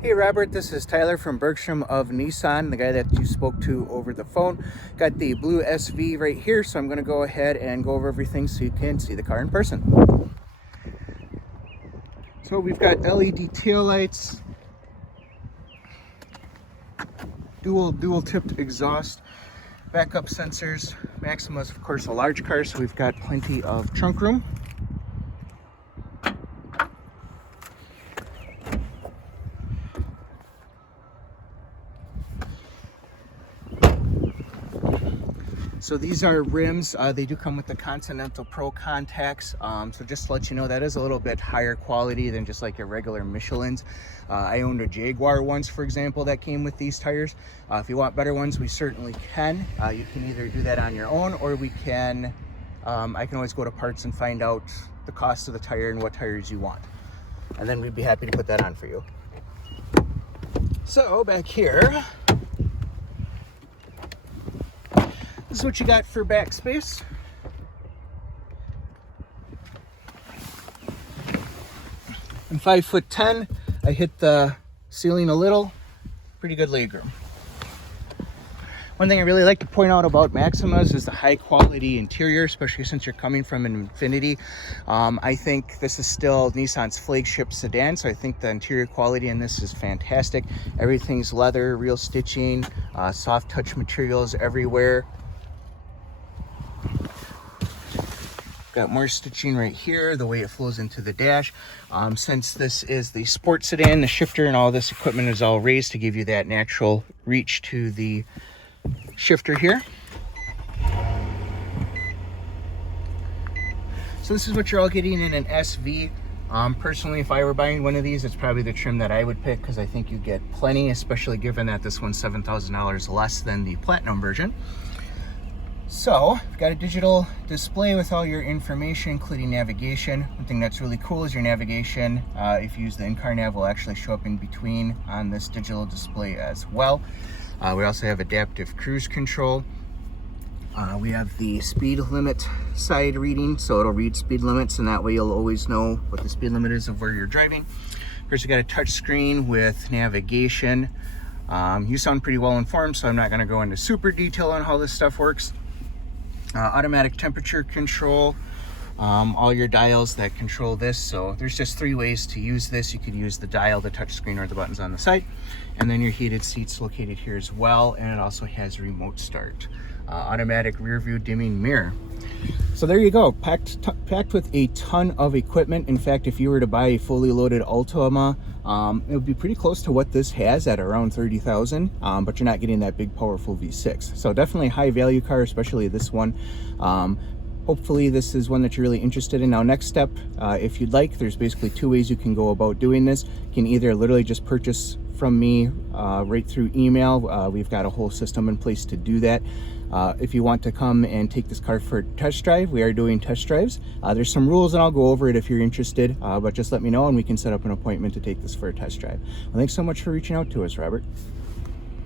Hey Robert, this is Tyler from Bergstrom of Nissan, the guy that you spoke to over the phone. Got the blue SV right here, so I'm going to go ahead and go over everything so you can see the car in person. So we've got LED taillights, dual tipped exhaust, backup sensors. Maxima is of course a large car, so we've got plenty of trunk room. So these are rims. They do come with the Continental Pro contacts. So just to let you know, that is a little bit higher quality than just like your regular Michelins. I owned a Jaguar once, for example, that came with these tires. If you want better ones, we certainly can. You can either do that on your own, or we can, I can always go to parts and find out the cost of the tire and what tires you want. And then we'd be happy to put that on for you. So back here, this is what you got for back space. I'm 5'10". I hit the ceiling a little. Pretty good legroom. One thing I really like to point out about Maximas is the high quality interior, especially since you're coming from an Infiniti. I think this is still Nissan's flagship sedan, so I think the interior quality in this is fantastic. Everything's leather, real stitching, soft touch materials everywhere. Got more stitching right here, the way it flows into the dash. Since this is the sports sedan, the shifter and all this equipment is all raised to give you that natural reach to the shifter here. So this is what you're all getting in an SV. Personally, if I were buying one of these, it's probably the trim that I would pick because I think you get plenty, especially given that this one's $7,000 less than the Platinum version. So, we've got a digital display with all your information, including navigation. One thing that's really cool is your navigation, if you use the in-car nav, will actually show up in between on this digital display as well. We also have adaptive cruise control. We have the speed limit side reading, so it'll read speed limits, and that way you'll always know what the speed limit is of where you're driving. First, we got a touch screen with navigation. You sound pretty well informed, so I'm not going to go into super detail on how this stuff works. Automatic temperature control, all your dials that control this. So there's just 3 ways to use this. You could use the dial, the touch screen, or the buttons on the side. And then your heated seats located here as well. And it also has remote start. Automatic rear view dimming mirror. So there you go, packed with a ton of equipment. In fact, if you were to buy a fully loaded Altima, it would be pretty close to what this has at around $30,000, but you're not getting that big powerful V6. So definitely a high value car, especially this one. Hopefully this is one that you're really interested in. Now, next step, if you'd like, there's basically 2 ways you can go about doing this. You can either literally just purchase from me right through email. We've got a whole system in place to do that. If you want to come and take this car for a test drive, we are doing test drives. There's some rules and I'll go over it if you're interested, but just let me know and we can set up an appointment to take this for a test drive. Well, thanks so much for reaching out to us, Robert.